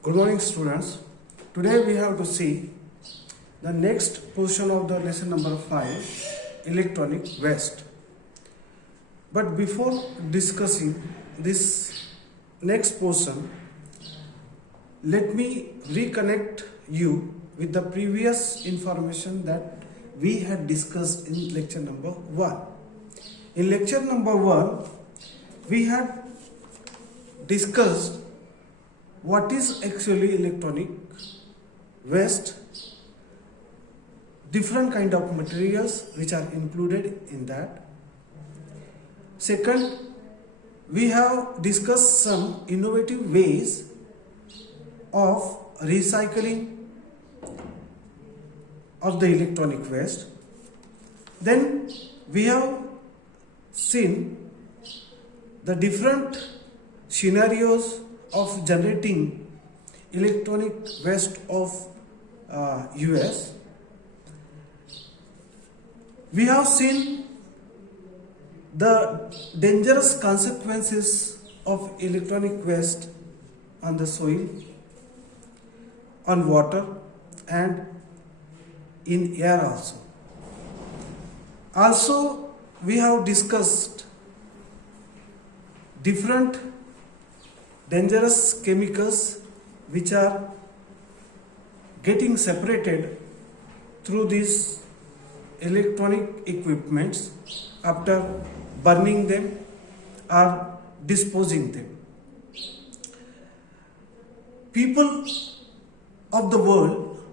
Good morning, students. Today we have to see the next portion of the lesson number 5, electronic waste. But before discussing this next portion, let me reconnect you with the previous information that we had discussed in lecture number 1. In lecture number 1, we had discussed what is actually electronic waste, different kind of materials which are included in that. Second, we have discussed some innovative ways of recycling of the electronic waste. Then we have seen the different scenarios of generating electronic waste of US. We have seen the dangerous consequences of electronic waste on the soil, on water, and in air also. Also, we have discussed different dangerous chemicals which are getting separated through these electronic equipments after burning them or disposing them. People of the world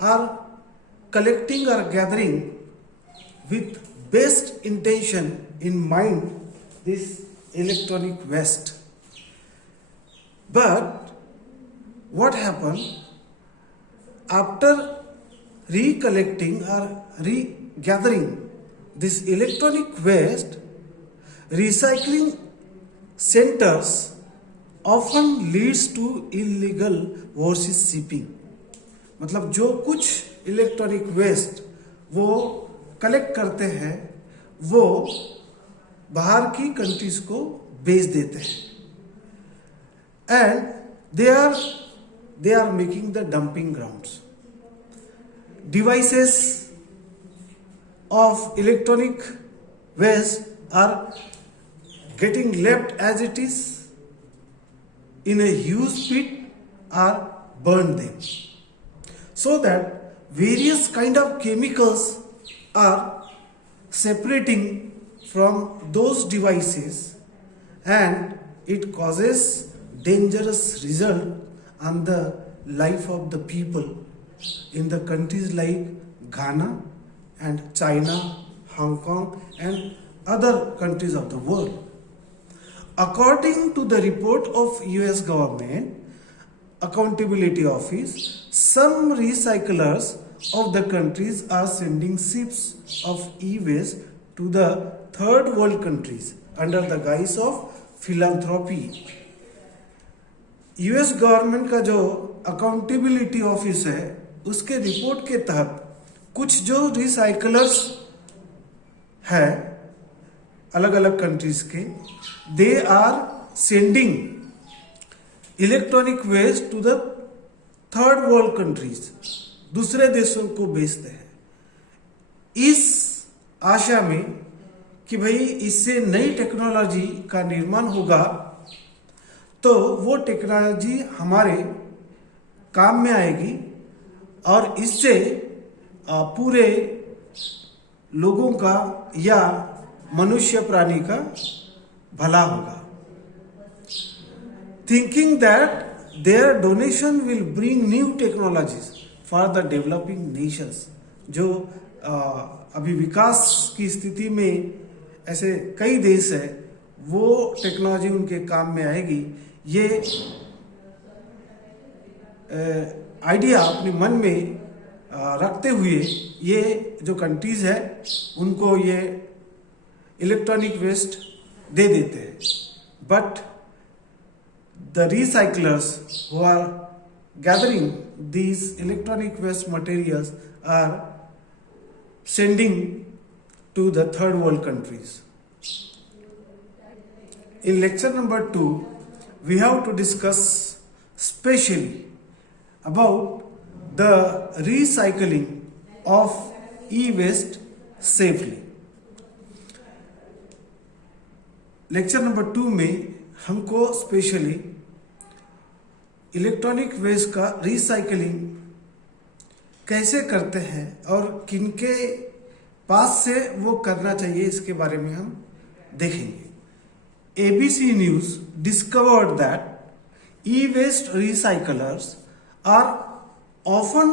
are collecting or gathering with best intention in mind this electronic waste. But what happened after recollecting or regathering this electronic waste? Recycling centers often leads to illegal overseas shipping. मतलब जो कुछ electronic waste वो collect करते हैं वो बाहर की countries को बेच देते हैं. And they are making the dumping grounds. Devices of electronic waste are getting left as it is in a huge pit or burn them, so that various kind of chemicals are separating from those devices, and it causes dangerous result on the life of the people in the countries like Ghana and China, Hong Kong and other countries of the world. According to the report of US government accountability office, some recyclers of the countries are sending ships of e-waste to the third world countries under the guise of philanthropy. US government का जो accountability office है उसके report के तहत कुछ जो recyclers है अलग अलग कंट्रीज के, they are sending electronic waste to the third world countries, दूसरे देशों को बेचते हैं इस आशा में कि भाई इससे नई टेक्नोलॉजी का निर्माण होगा तो वो टेक्नोलॉजी हमारे काम में आएगी और इससे पूरे लोगों का या मनुष्य प्राणी का भला होगा. Thinking that their donation will bring new technologies for the developing nations. जो अभी विकास की स्थिति में ऐसे कई देश है वो टेक्नोलॉजी उनके काम में आएगी. ये आइडिया अपने मन में रखते हुए ये जो कंट्रीज है उनको ये इलेक्ट्रॉनिक वेस्ट दे देते हैं. But the recyclers who are gathering these electronic waste materials are sending to the third world countries. In lecture number 2, we have to discuss specially about the recycling of e-waste safely. Lecture number 2 में हमको specially electronic waste का recycling कैसे करते हैं और किनके पास से वो करना चाहिए इसके बारे में हम देखेंगे। ABC news discovered that e-waste recyclers are often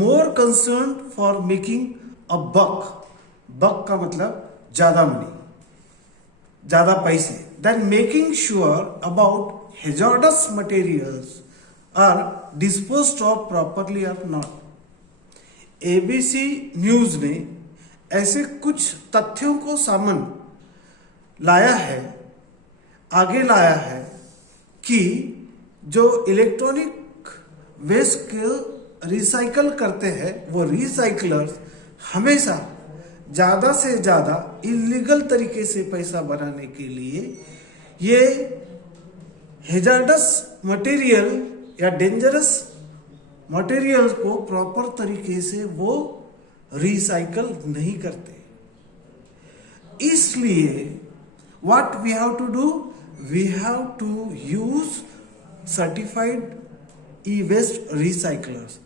more concerned for making a buck. buck का मतलब ज्यादा मनी, ज्यादा पैसे, than making sure about hazardous materials are disposed of properly or not. ABC news ने ऐसे कुछ तथ्यों को सामने लाया है, आगे लाया है कि जो इलेक्ट्रॉनिक वेस्ट को रिसाइकल करते हैं वो रिसाइकलर्स हमेशा ज़्यादा से ज़्यादा इलीगल तरीके से पैसा बनाने के लिए ये हेजार्डस मटेरियल या डेंजरस मटेरियल को प्रॉपर तरीके से वो रिसाइकल नहीं करते। इसलिए what we have to do, we have to use certified e-waste recyclers.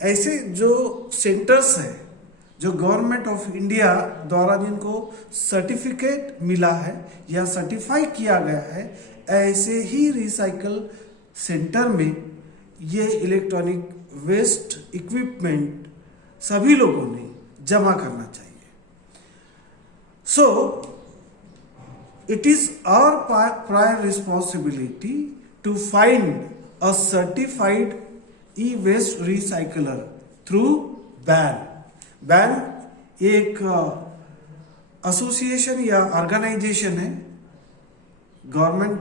ऐसे जो सेंटर्स हैं जो गवर्नमेंट ऑफ इंडिया द्वारा जिनको सर्टिफिकेट मिला है या सर्टिफाई किया गया है, ऐसे ही रिसाइकल सेंटर में ये इलेक्ट्रॉनिक वेस्ट इक्विपमेंट सभी लोगों ने जमा करना चाहिए। सो it is our prior responsibility to find a certified e-waste recycler through BAN. BAN एक एसोसिएशन या ऑर्गेनाइजेशन है गवर्नमेंट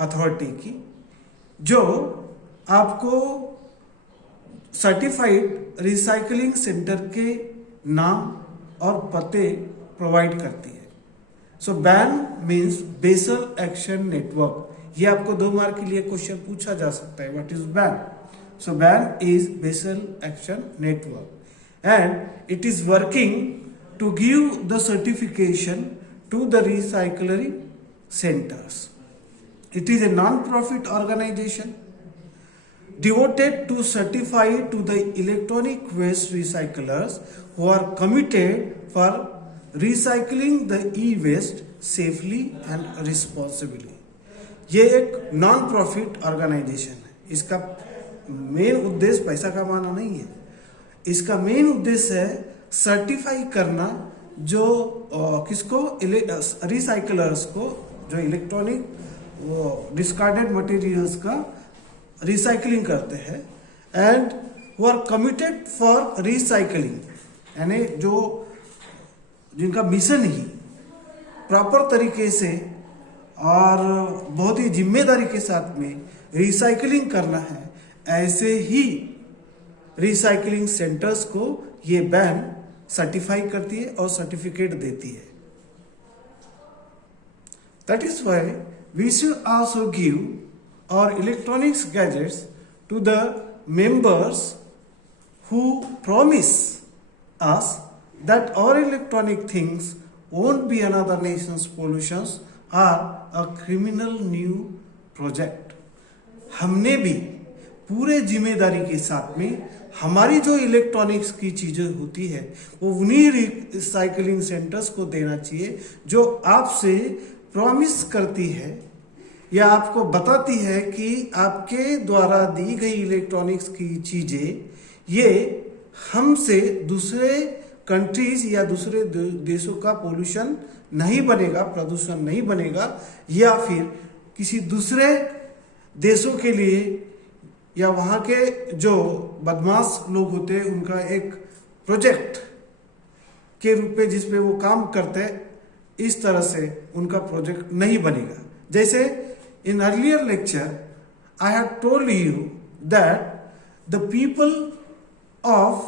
अथॉरिटी की, जो आपको सर्टिफाइड रिसाइकलिंग सेंटर के नाम और पते प्रोवाइड करती है। So BAN means Basel Action Network. ये आपको 2 मार्क के लिए क्वेश्चन पूछा जा सकता है, what is BAN. So BAN is Basel Action Network and it is working to give the certification to the recycling centres. It is a non profit organisation devoted to certify to the electronic waste recyclers who are committed for recycling the e-waste safely and responsibly. ये एक non profit organisation है। इसका main उद्देश्य पैसा कमाना नहीं है, इसका मेन उद्देश्य है सर्टिफाई करना जो किसको, रिसाइकलर्स को, जो इलेक्ट्रॉनिक डिस्कार्डेड मटेरियल्स का रिसाइकलिंग करते हैं and who are committed for recycling, यानी जो जिनका मिशन ही प्रॉपर तरीके से और बहुत ही जिम्मेदारी के साथ में रिसाइकलिंग करना है, ऐसे ही रिसाइकलिंग सेंटर्स को ये बैन सर्टिफाई करती है और सर्टिफिकेट देती है। That is why we should also give or electronics gadgets to the members who promise us that our electronic things won't be another nation's pollutions or a criminal new project. हमने भी पूरे जिम्मेदारी के साथ में हमारी जो इलेक्ट्रॉनिक्स की चीज़ें होती है वो उन्हीं रिसाइकलिंग सेंटर्स को देना चाहिए जो आपसे प्रॉमिस करती है या आपको बताती है कि आपके द्वारा दी गई इलेक्ट्रॉनिक्स की चीज़ें ये हमसे दूसरे कंट्रीज या दूसरे देशों का पोल्यूशन नहीं बनेगा, प्रदूषण नहीं बनेगा, या फिर किसी दूसरे देशों के लिए या वहाँ के जो बदमाश लोग होते हैं उनका एक प्रोजेक्ट के रूप में जिस पे वो काम करते हैं, इस तरह से उनका प्रोजेक्ट नहीं बनेगा। जैसे in earlier lecture I have told you that the people of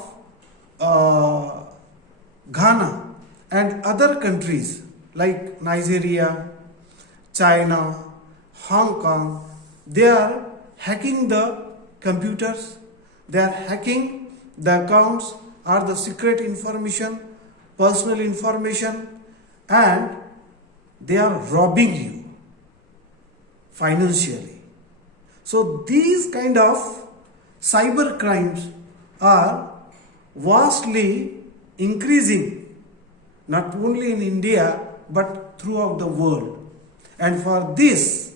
Ghana and other countries like Nigeria, China, Hong Kong, they are hacking the computers, they are hacking the accounts or the secret information, personal information, and they are robbing you financially. So these kind of cyber crimes are vastly increasing, not only in India but throughout the world. And for this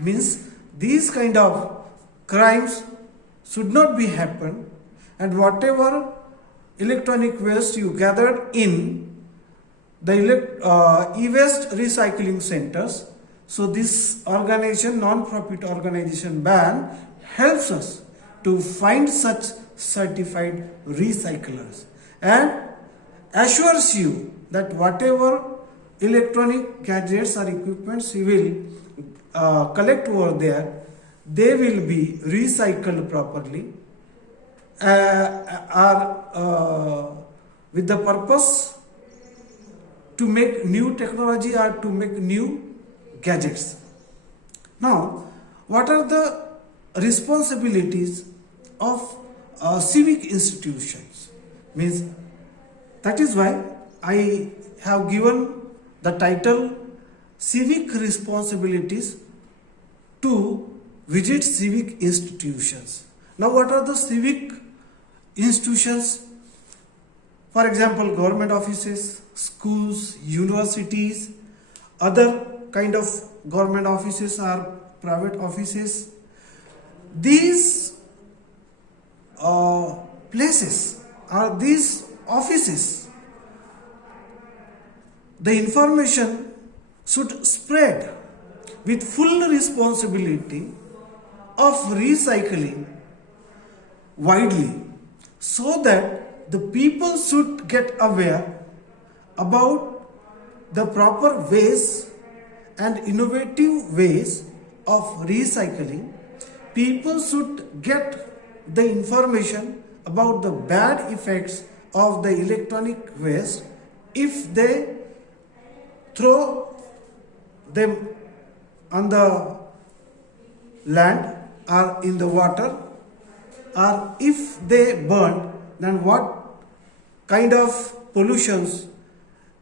means these kind of crimes should not be happen, and whatever electronic waste you gathered in the e-waste recycling centers. So this organization, non-profit organization BAN, helps us to find such certified recyclers and assures you that whatever electronic gadgets or equipments you will collect over there, they will be recycled properly with the purpose to make new technology or to make new gadgets. Now, what are the responsibilities of civic institutions? Means that is why I have given the title Civic Responsibilities to Visit Civic Institutions. Now, what are the civic institutions? For example, government offices, schools, universities, other kind of government offices or private offices. These places or these offices, the information should spread with full responsibility of recycling widely, so that the people should get aware about the proper ways and innovative ways of recycling. People should get the information about the bad effects of the electronic waste if they throw them on the land or in the water, or if they burn, then what kind of pollutions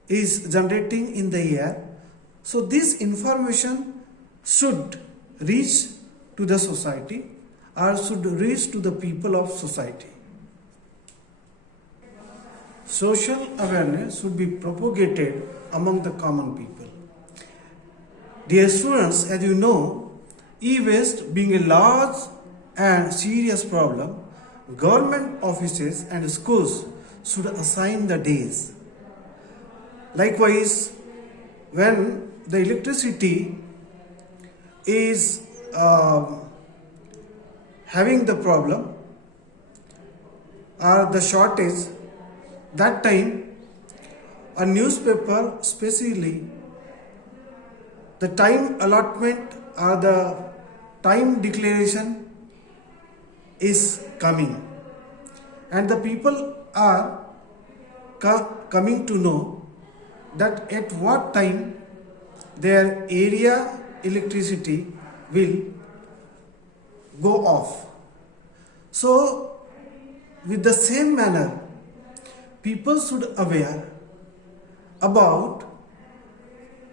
is generating in the air. So this information should reach to the society or should reach to the people of society. Social awareness should be propagated among the common people. Dear students, as you know, e-waste being a large and serious problem, government offices and schools should assign the days. Likewise, when the electricity is having the problem or the shortage, that time a newspaper, especially the time allotment or the time declaration is coming, and the people are coming to know that at what time their area electricity will go off. So with the same manner, people should aware about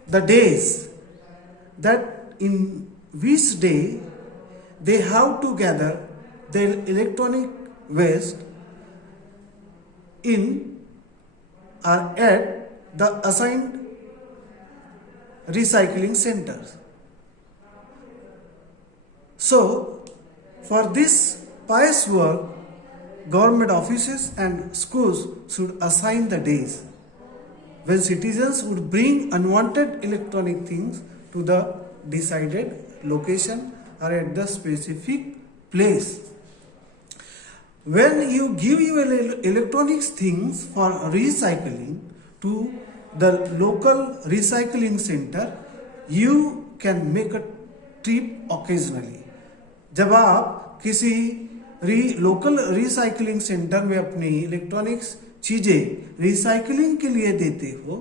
the days, that in which day they have to gather their electronic waste in or at the assigned recycling centers. So for this pious work, government offices and schools should assign the days when citizens would bring unwanted electronic things to the decided location or at the specific place. When you give your electronics things for recycling to the local recycling center, you can make a trip occasionally. जब आप किसी local recycling centre में अपनी electronics चीजें recycling के लिए देते हो,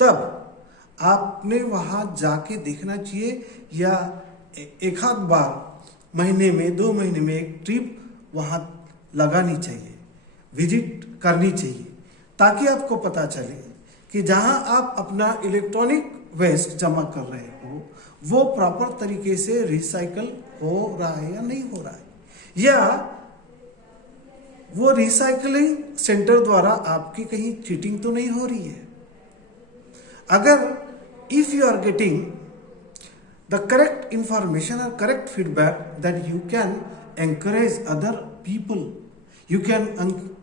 तब आपने वहां जाके देखना चाहिए या एक आध बार महीने में 2 महीने में एक ट्रिप वहाँ लगानी चाहिए, विजिट करनी चाहिए, ताकि आपको पता चले कि जहाँ आप अपना इलेक्ट्रॉनिक वेस्ट जमा कर रहे हो वो प्रॉपर तरीके से रिसाइकल हो रहा है या नहीं हो रहा है, या वो रिसाइकलिंग सेंटर द्वारा आपकी कहीं चीटिंग तो नहीं हो रही है। अगर if you are getting the correct information or correct feedback, that you can encourage other people, you can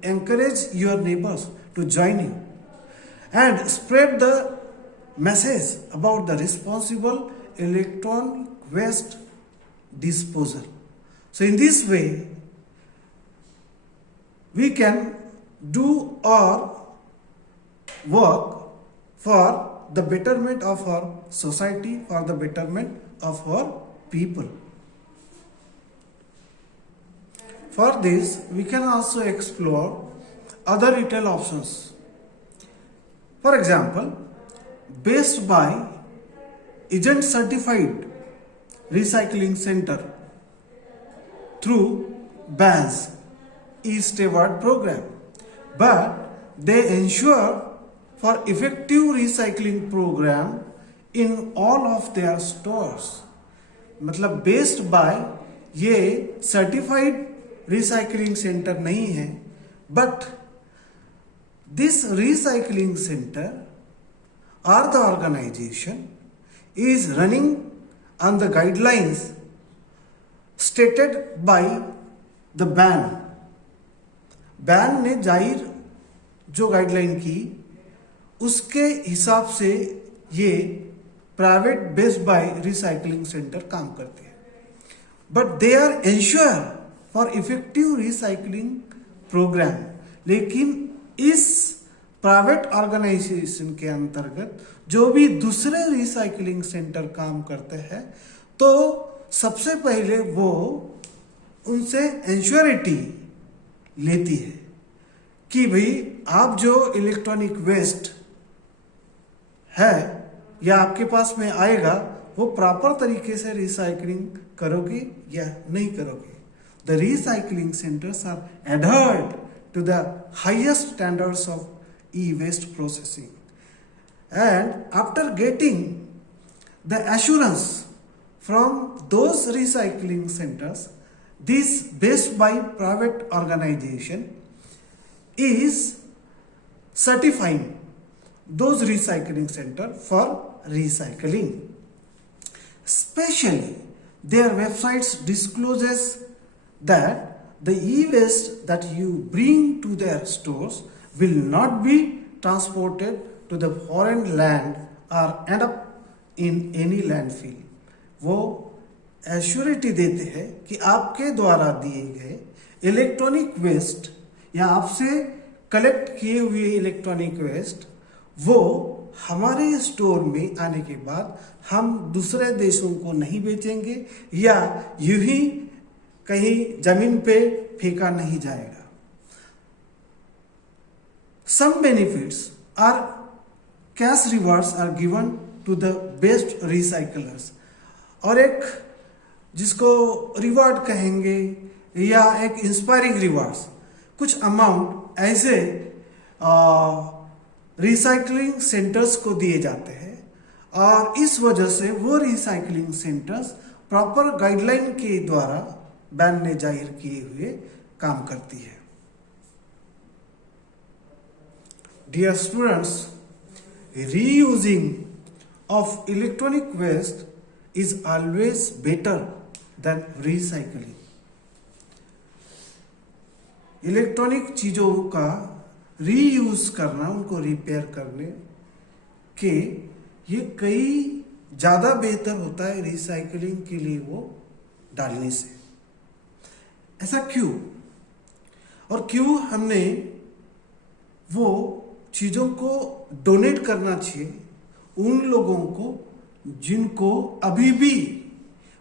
encourage your neighbors to join you and spread the message about the responsible electronic waste disposal. So in this way we can do our work for the betterment of our society, for the betterment of our people. For this, we can also explore other retail options. For example, Best Buy isn't certified recycling center through BAN's e-Steward program, but they ensure for effective recycling program in all of their stores. मतलब Best Buy ये certified recycling centre नहीं है, but this recycling centre और the organisation is running on the guidelines stated by the BAN ने जाहिर जो guideline की उसके हिसाब से ये private Best Buy recycling centre काम करते हैं, but they are ensure for effective recycling programme. लेकिन इस प्राइवेट ऑर्गेनाइजेशन के अंतर्गत जो भी दूसरे रिसाइकलिंग सेंटर काम करते हैं, तो सबसे पहले वो उनसे एंश्योरिटी लेती है कि भाई आप जो इलेक्ट्रॉनिक वेस्ट है या आपके पास में आएगा वो प्रॉपर तरीके से रिसाइकलिंग करोगे या नहीं करोगे। The recycling centres are adhered to the highest standards of e waste processing, and after getting the assurance from those recycling centres, this Best Buy private organisation is certifying those recycling center for recycling. Especially their websites discloses that the e-waste that you bring to their stores will not be transported to the foreign land or end up in any landfill. वो assurity देते हैं कि आपके द्वारा दिए गए electronic waste या आपसे कलेक्ट किए हुए इलेक्ट्रॉनिक वेस्ट वो हमारे स्टोर में आने के बाद हम दूसरे देशों को नहीं बेचेंगे या यूं ही कहीं जमीन पे फेंका नहीं जाएगा। Some benefits are cash rewards are given to the best recyclers, और एक जिसको रिवार्ड कहेंगे या एक इंस्पायरिंग रिवार्ड्स, कुछ अमाउंट ऐसे रिसाइकलिंग सेंटर्स को दिए जाते हैं, और इस वजह से वो रिसाइकलिंग सेंटर्स प्रॉपर गाइडलाइन के द्वारा बैन ने जाहिर किए हुए काम करती है। Dear students, reusing of electronic waste is always better than recycling. Electronic चीज़ों का रीयूज करना, उनको रिपेयर करने के ये कई ज़्यादा बेहतर होता है रिसाइकलिंग के लिए वो डालने से। ऐसा क्यों, और क्यों हमने वो चीज़ों को डोनेट करना चाहिए उन लोगों को जिनको अभी भी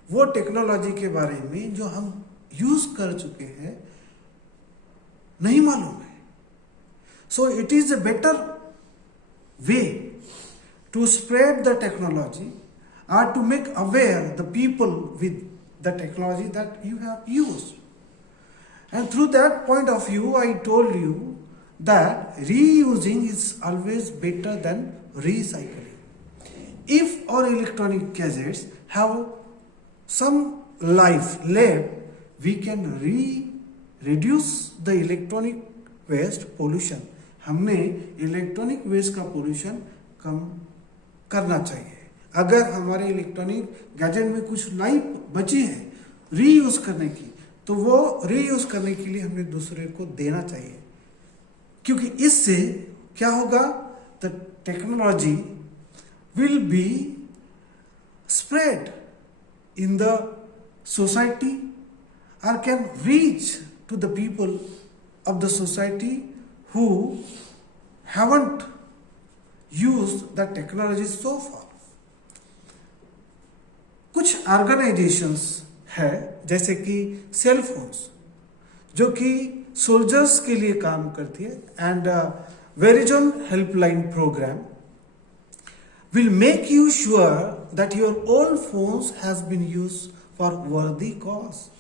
वो टेक्नोलॉजी के बारे में जो हम यूज़ कर चुके हैं नहीं मालूम है। So it is a better way to spread the technology are to make aware the people with the technology that you have used. And through that point of view, I told you that reusing is always better than recycling. If our electronic gadgets have some life left, we can reduce the electronic waste pollution. हमने electronic waste का pollution कम करना चाहिए. अगर हमारे electronic gadget में कुछ life बची है रीयूज करने की, तो वो रीयूज करने के लिए हमने दूसरे को देना चाहिए, क्योंकि इससे क्या होगा, the technology will be spread in the society or can reach to the people of the society who haven't used the technology so far. कुछ ऑर्गेनाइजेशंस है जैसे कि सेल फोन्स जो कि सोल्जर्स के लिए काम करती है, and Verizon helpline programme will make you sure that your old phones has been used for worthy cause.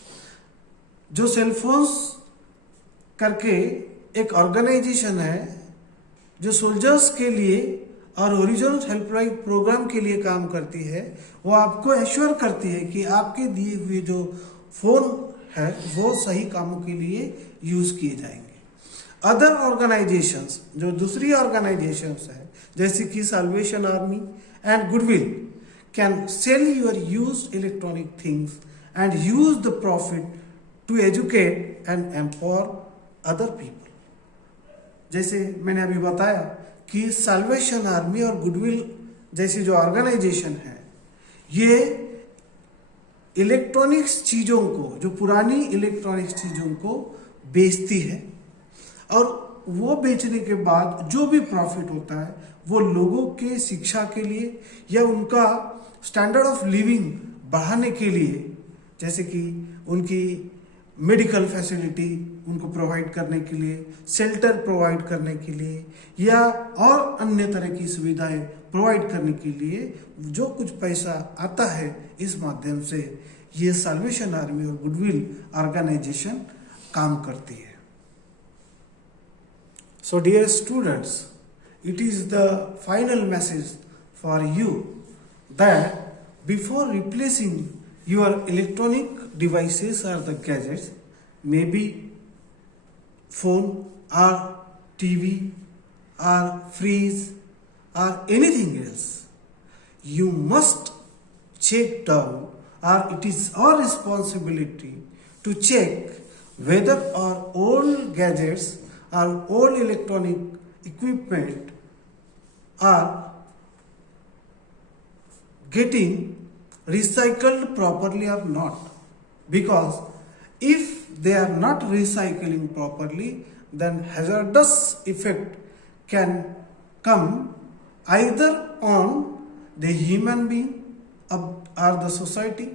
जो सेलफोन्स करके एक ऑर्गेनाइजेशन है जो सोल्जर्स के लिए और ओरिजिनल हेल्पलाइन प्रोग्राम के लिए काम करती है, वो आपको एश्योर करती है कि आपके दिए हुए जो फोन है वो सही कामों के लिए यूज किए जाएंगे. अदर ऑर्गेनाइजेशंस जो दूसरी ऑर्गेनाइजेशंस है जैसे कि Salvation Army and goodwill can sell your used electronic things and use the profit to educate and empower other people. जैसे मैंने अभी बताया कि साल्वेशन आर्मी और गुडविल जैसी जो ऑर्गेनाइजेशन है ये इलेक्ट्रॉनिक्स चीज़ों को, जो पुरानी इलेक्ट्रॉनिक्स चीज़ों को बेचती है, और वो बेचने के बाद जो भी प्रॉफिट होता है वो लोगों के शिक्षा के लिए या उनका स्टैंडर्ड ऑफ लिविंग बढ़ाने के लिए, जैसे कि उनकी मेडिकल फैसिलिटी उनको प्रोवाइड करने के लिए, शेल्टर प्रोवाइड करने के लिए या और अन्य तरह की सुविधाएं प्रोवाइड करने के लिए जो कुछ पैसा आता है इस माध्यम से ये साल्वेशन आर्मी और गुडविल ऑर्गेनाइजेशन काम करती है. So dear students, it is the final message for you that before replacing your electronic devices or the gadgets, maybe phone or TV or fridge or anything else, you must check down, or it is our responsibility to check whether our old gadgets or old electronic equipment are getting recycled properly or not. Because if they are not recycling properly, then hazardous effect can come either on the human being or the society,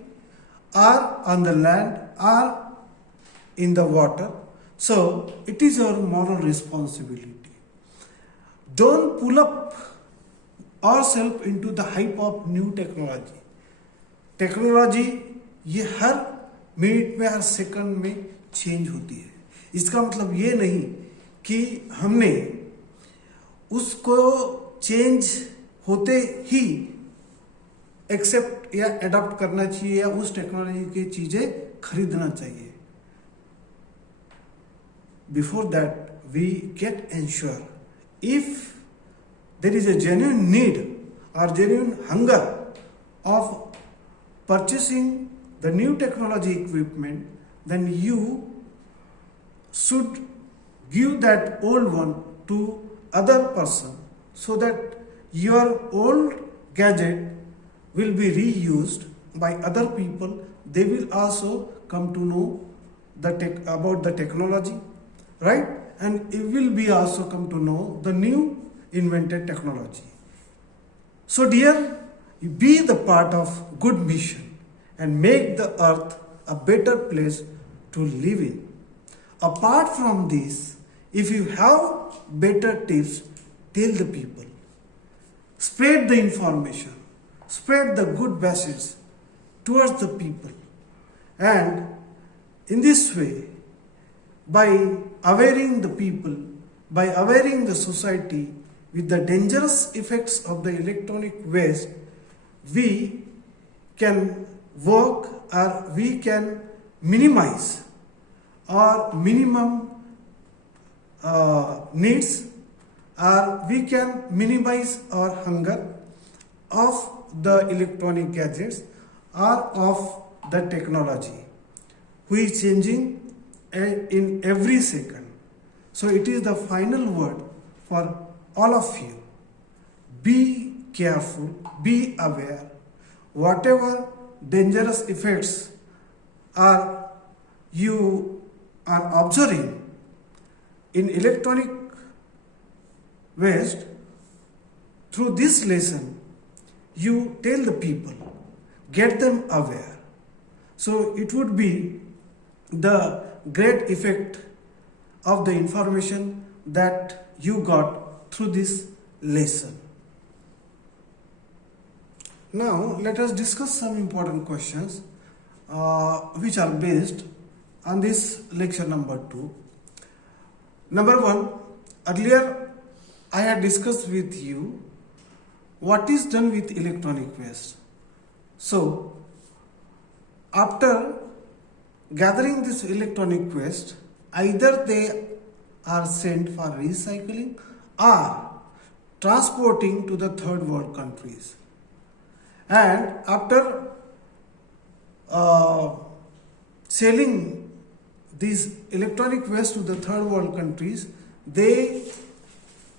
or on the land or in the water. So it is our moral responsibility. Don't pull up ourselves into the hype of new technology. Technology ये हर minute में, हर second में change होती है. इसका मतलब ये नहीं कि हमने उसको चेंज होते ही एक्सेप्ट या अडॉप्ट करना चाहिए या उस टेक्नोलॉजी की चीजें खरीदना चाहिए. Before that we get ensure if there is a genuine need और genuine hunger of purchasing the new technology equipment, then you should give that old one to other person so that your old gadget will be reused by other people. They will also come to know about the technology, right? And it will be also come to know the new invented technology. So dear, be the part of good mission and make the earth a better place to live in. Apart from this, if you have better tips, tell the people. Spread the information spread the good message towards the people. And in this way, by awareing the people, by awareing the society with the dangerous effects of the electronic waste, we can work or we can minimize our minimum needs, or we can minimize our hunger of the electronic gadgets or of the technology, which is changing in every second. So it is the final word for all of you. Be careful, be aware. Whatever dangerous effects are you are observing in electronic waste, through this lesson you tell the people, get them aware. So it would be the great effect of the information that you got through this lesson. Now let us discuss some important questions which are based on this lecture number 2. Number 1, earlier I had discussed with you what is done with electronic waste. So after gathering this electronic waste, either they are sent for recycling or transporting to the third world countries. And after selling these electronic waste to the third world countries, they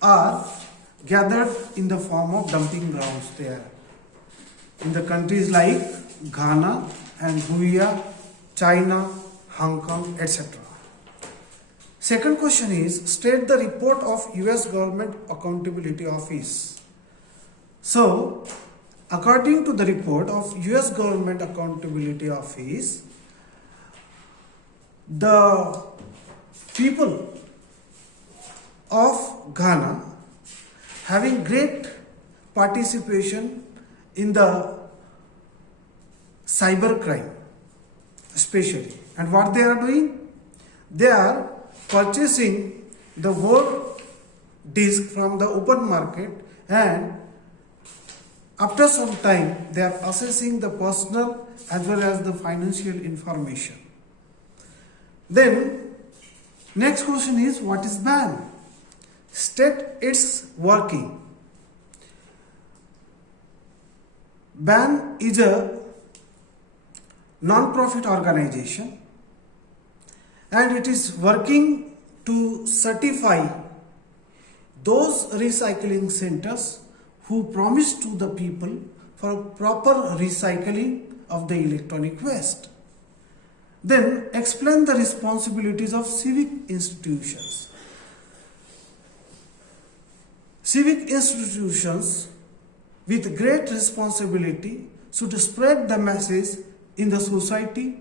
are gathered in the form of dumping grounds there in the countries like Ghana and Guyana, China, Hong Kong, etc. Second question is, state the report of US Government Accountability Office. So, according to the report of US Government Accountability Office, the people of Ghana having great participation in the cybercrime especially. And what they are doing? They are purchasing the whole disk from the open market, and after some time they are assessing the personal as well as the financial information. Then next question is, what is BAN? State its working. BAN is a non-profit organization and it is working to certify those recycling centers who promise to the people for proper recycling of the electronic waste. Then explain the responsibilities of civic institutions. Civic institutions with great responsibility should spread the message in the society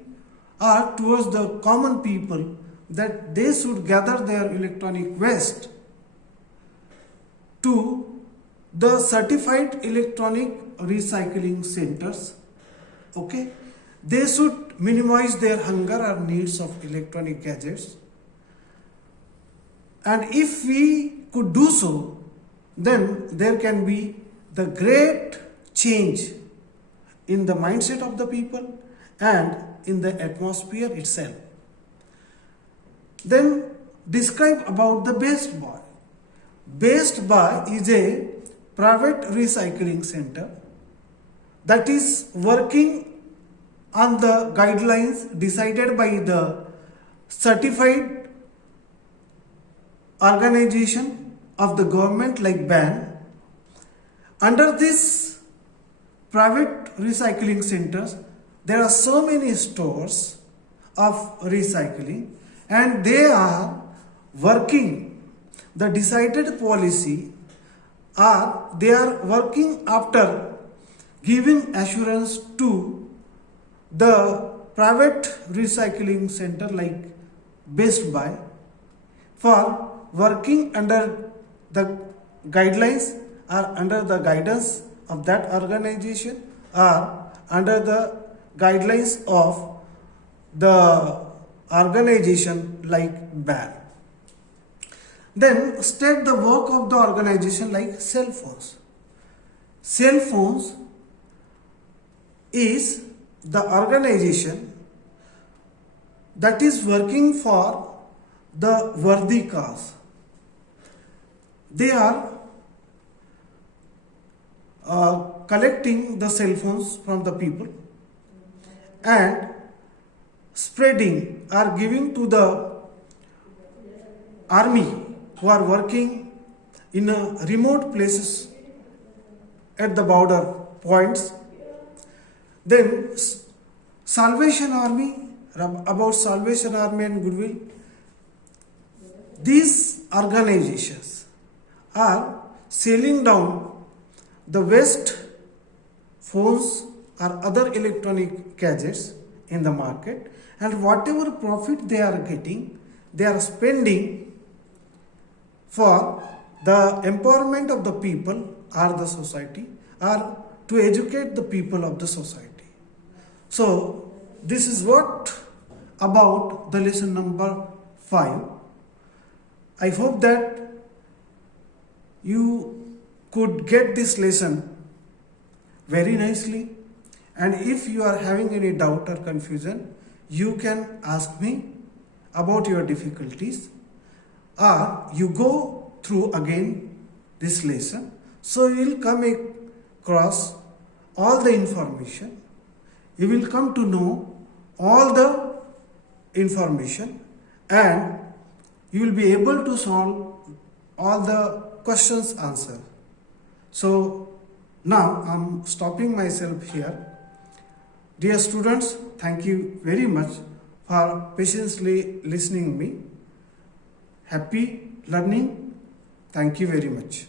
or towards the common people that they should gather their electronic waste to the certified electronic recycling centers. Okay, they should minimize their hunger or needs of electronic gadgets, and if we could do so, then there can be the great change in the mindset of the people and in the atmosphere itself. Then describe about the Best Buy. Best Buy is a private recycling center that is working on the guidelines decided by the certified organization of the government like BAN. Under this private recycling centers, there are so many stores of recycling and they are working the decided policy, or they are working after giving assurance to the private recycling center like Best Buy for working under the guidelines or under the guidance of that organization are under the guidelines of the organization like BAR. Then state the work of the organization like cell phones. Cell phones is the organization that is working for the worthy cause. They are collecting the cell phones from the people and spreading or giving to the army who are working in remote places at the border points. Then Salvation Army, about Salvation Army and Goodwill, these organizations are selling down the waste phones or other electronic gadgets in the market, and whatever profit they are getting, they are spending for the empowerment of the people or the society, or to educate the people of the society. So this is what about the lesson number 5. I hope that you could get this lesson very nicely, and if you are having any doubt or confusion, you can ask me about your difficulties, or you go through again this lesson, so you will come across all the information. You will come to know all the information, and you will be able to solve all the questions answered. So now I am stopping myself here. Dear students, thank you very much for patiently listening me. Happy learning. Thank you very much.